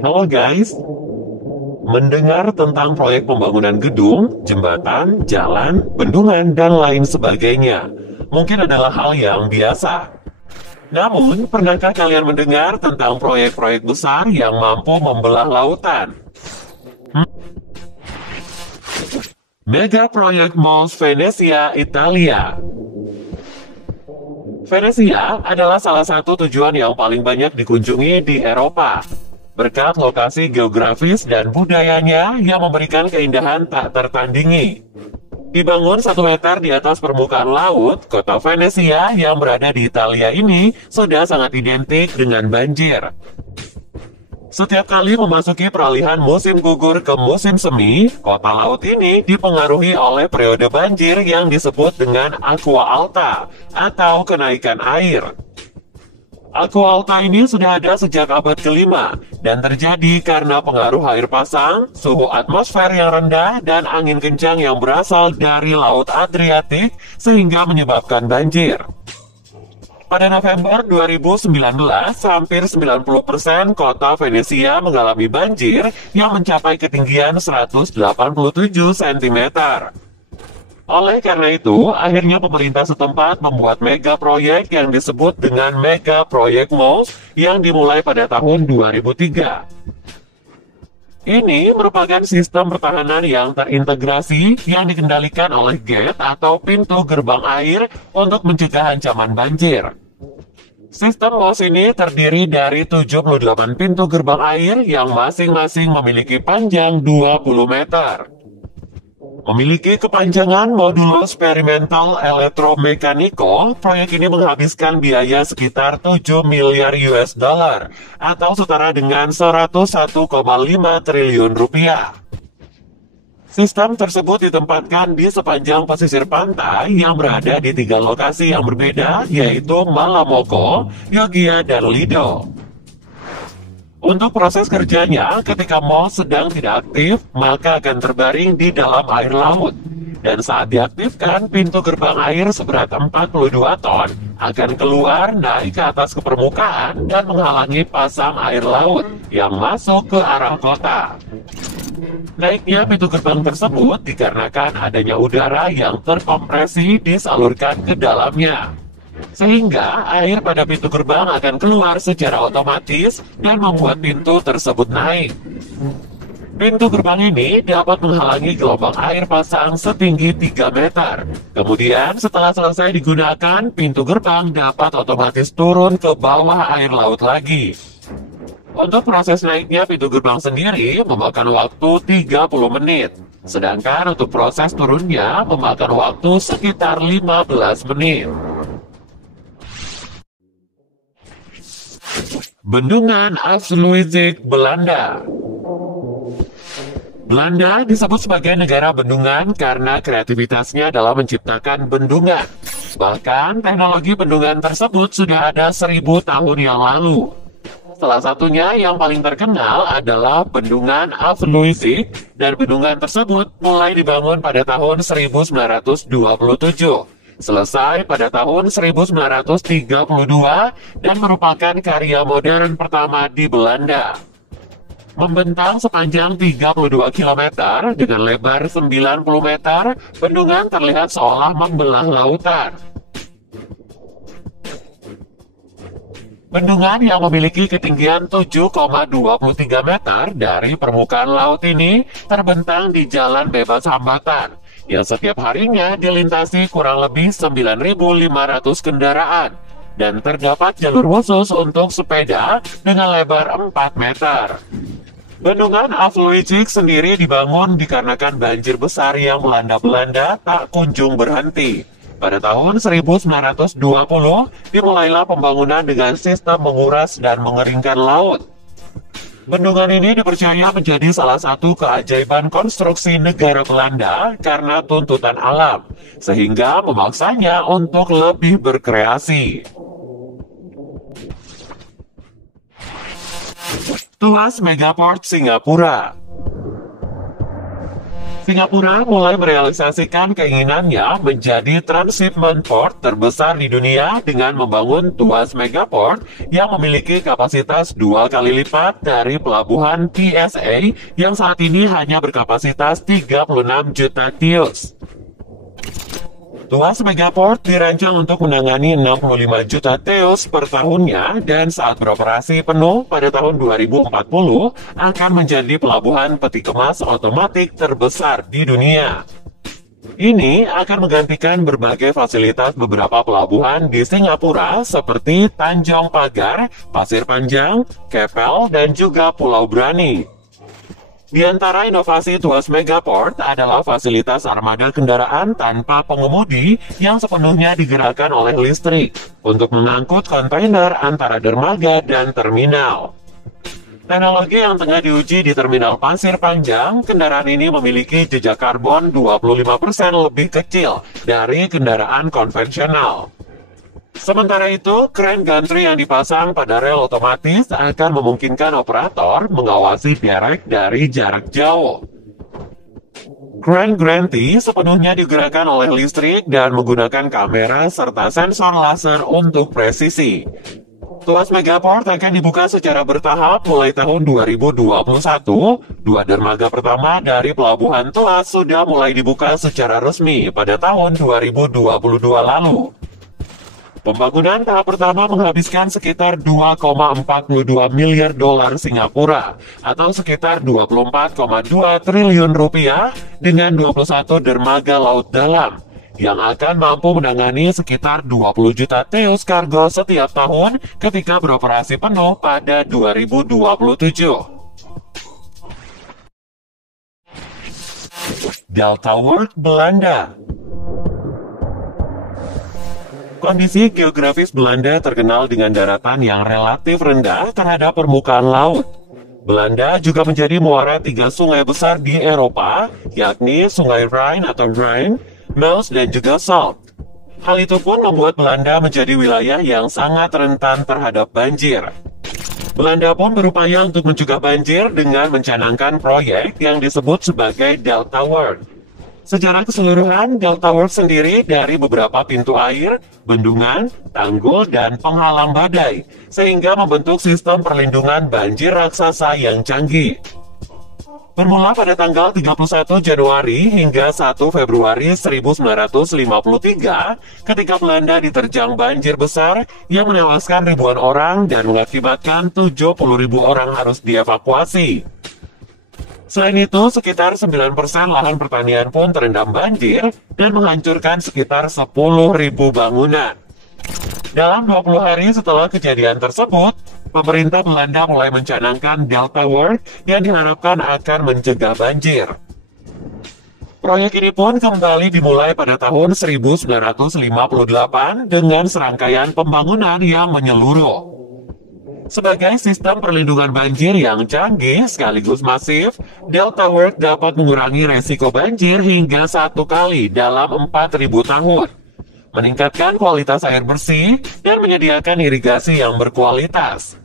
Halo guys, mendengar tentang proyek pembangunan gedung, jembatan, jalan, bendungan, dan lain sebagainya mungkin adalah hal yang biasa. Namun, pernahkah kalian mendengar tentang proyek-proyek besar yang mampu membelah lautan? Mega Proyek Mos Venezia, Italia. Venezia adalah salah satu tujuan yang paling banyak dikunjungi di Eropa. Berkat lokasi geografis dan budayanya yang memberikan keindahan tak tertandingi. Dibangun 1 meter di atas permukaan laut, kota Venezia yang berada di Italia ini sudah sangat identik dengan banjir. Setiap kali memasuki peralihan musim gugur ke musim semi, kota laut ini dipengaruhi oleh periode banjir yang disebut dengan aqua alta atau kenaikan air. Aqua alta ini sudah ada sejak abad kelima dan terjadi karena pengaruh air pasang, suhu atmosfer yang rendah, dan angin kencang yang berasal dari Laut Adriatik sehingga menyebabkan banjir. Pada November 2019, hampir 90% kota Venesia mengalami banjir yang mencapai ketinggian 187 cm. Oleh karena itu, akhirnya pemerintah setempat membuat mega proyek yang disebut dengan Mega Proyek MOS yang dimulai pada tahun 2003. Ini merupakan sistem pertahanan yang terintegrasi yang dikendalikan oleh gate atau pintu gerbang air untuk mencegah ancaman banjir. Sistem MOS ini terdiri dari 78 pintu gerbang air yang masing-masing memiliki panjang 20 meter. Memiliki kepanjangan modulo eksperimental elektromekaniko, proyek ini menghabiskan biaya sekitar 7 miliar US dollar atau setara dengan 101,5 triliun rupiah. Sistem tersebut ditempatkan di sepanjang pesisir pantai yang berada di 3 lokasi yang berbeda, yaitu Malamocco, Yogia, dan Lido. Untuk proses kerjanya, ketika MOS sedang tidak aktif, maka akan terbaring di dalam air laut. Dan saat diaktifkan, pintu gerbang air seberat 42 ton akan keluar naik ke atas ke permukaan dan menghalangi pasang air laut yang masuk ke arah kota. Naiknya pintu gerbang tersebut dikarenakan adanya udara yang terkompresi disalurkan ke dalamnya. Sehingga air pada pintu gerbang akan keluar secara otomatis dan membuat pintu tersebut naik. Pintu gerbang ini dapat menghalangi gelombang air pasang setinggi 3 meter. Kemudian setelah selesai digunakan, pintu gerbang dapat otomatis turun ke bawah air laut lagi. Untuk proses naiknya pintu gerbang sendiri memakan waktu 30 menit. Sedangkan untuk proses turunnya memakan waktu sekitar 15 menit. Bendungan Afsluitdijk, Belanda. Belanda disebut sebagai negara bendungan karena kreativitasnya dalam menciptakan bendungan. Bahkan teknologi bendungan tersebut sudah ada 1000 tahun yang lalu. Salah satunya yang paling terkenal adalah Bendungan Afsluitdijk, dan bendungan tersebut mulai dibangun pada tahun 1927. Selesai pada tahun 1932 dan merupakan karya modern pertama di Belanda. Membentang sepanjang 32 km dengan lebar 90 meter, bendungan terlihat seolah membelah lautan. Bendungan yang memiliki ketinggian 7,23 meter dari permukaan laut ini terbentang di jalan bebas hambatan yang setiap harinya dilintasi kurang lebih 9.500 kendaraan, dan terdapat jalur khusus untuk sepeda dengan lebar 4 meter. Bendungan Afsluitdijk sendiri dibangun dikarenakan banjir besar yang melanda Belanda tak kunjung berhenti. Pada tahun 1920, dimulailah pembangunan dengan sistem menguras dan mengeringkan laut. Bendungan ini dipercaya menjadi salah satu keajaiban konstruksi negara Belanda karena tuntutan alam, sehingga memaksanya untuk lebih berkreasi. Tuas Megaport Singapura. Singapura mulai merealisasikan keinginannya menjadi transshipment port terbesar di dunia dengan membangun Tuas Megaport yang memiliki kapasitas 2 kali lipat dari pelabuhan TSA yang saat ini hanya berkapasitas 36 juta TEUs. Tuas Megaport dirancang untuk menangani 65 juta TEUs per tahunnya dan saat beroperasi penuh pada tahun 2040 akan menjadi pelabuhan peti kemas otomatis terbesar di dunia. Ini akan menggantikan berbagai fasilitas beberapa pelabuhan di Singapura seperti Tanjung Pagar, Pasir Panjang, Keppel, dan juga Pulau Brani. Di antara inovasi Tuas Megaport adalah fasilitas armada kendaraan tanpa pengemudi yang sepenuhnya digerakkan oleh listrik untuk mengangkut kontainer antara dermaga dan terminal. Teknologi yang tengah diuji di Terminal Pasir Panjang, kendaraan ini memiliki jejak karbon 25% lebih kecil dari kendaraan konvensional. Sementara itu, kren gantry yang dipasang pada rel otomatis akan memungkinkan operator mengawasi derek dari jarak jauh. Kren gantry sepenuhnya digerakkan oleh listrik dan menggunakan kamera serta sensor laser untuk presisi. Tuas Megaport akan dibuka secara bertahap mulai tahun 2021. Dua dermaga pertama dari Pelabuhan Tuas sudah mulai dibuka secara resmi pada tahun 2022 lalu. Pembangunan tahap pertama menghabiskan sekitar 2,42 miliar dolar Singapura atau sekitar 24,2 triliun rupiah dengan 21 dermaga laut dalam yang akan mampu menangani sekitar 20 juta TEUs kargo setiap tahun ketika beroperasi penuh pada 2027. Deltaworld Belanda. Kondisi geografis Belanda terkenal dengan daratan yang relatif rendah terhadap permukaan laut. Belanda juga menjadi muara 3 sungai besar di Eropa, yakni Sungai Rhine atau Rhine, Meuse, dan juga Salt. Hal itu pun membuat Belanda menjadi wilayah yang sangat rentan terhadap banjir. Belanda pun berupaya untuk mencegah banjir dengan mencanangkan proyek yang disebut sebagai Deltaworld. Secara keseluruhan, Deltaworld sendiri dari beberapa pintu air, bendungan, tanggul, dan penghalang badai, sehingga membentuk sistem perlindungan banjir raksasa yang canggih. Bermula pada tanggal 31 Januari hingga 1 Februari 1953, ketika Belanda diterjang banjir besar yang menewaskan ribuan orang dan mengakibatkan 70.000 orang harus dievakuasi. Selain itu, sekitar 9% lahan pertanian pun terendam banjir dan menghancurkan sekitar 10.000 bangunan. Dalam 20 hari setelah kejadian tersebut, pemerintah Belanda mulai mencanangkan Deltaworld yang diharapkan akan mencegah banjir. Proyek ini pun kembali dimulai pada tahun 1958 dengan serangkaian pembangunan yang menyeluruh. Sebagai sistem perlindungan banjir yang canggih sekaligus masif, Deltaworld dapat mengurangi resiko banjir hingga 1 kali dalam 4.000 tahun, meningkatkan kualitas air bersih, dan menyediakan irigasi yang berkualitas.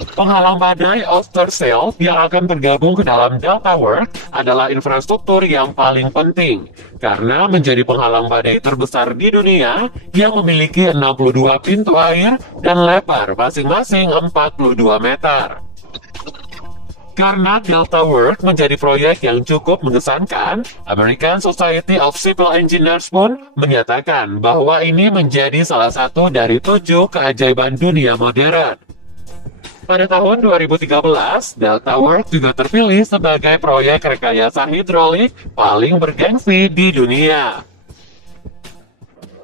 Penghalang badai Oosterschelde yang akan tergabung ke dalam Deltaworld adalah infrastruktur yang paling penting karena menjadi penghalang badai terbesar di dunia yang memiliki 62 pintu air dan lebar masing-masing 42 meter. Karena Deltaworld menjadi proyek yang cukup mengesankan, American Society of Civil Engineers pun menyatakan bahwa ini menjadi salah satu dari 7 keajaiban dunia modern. Pada tahun 2013, Deltaworld juga terpilih sebagai proyek rekayasa hidrolik paling bergengsi di dunia.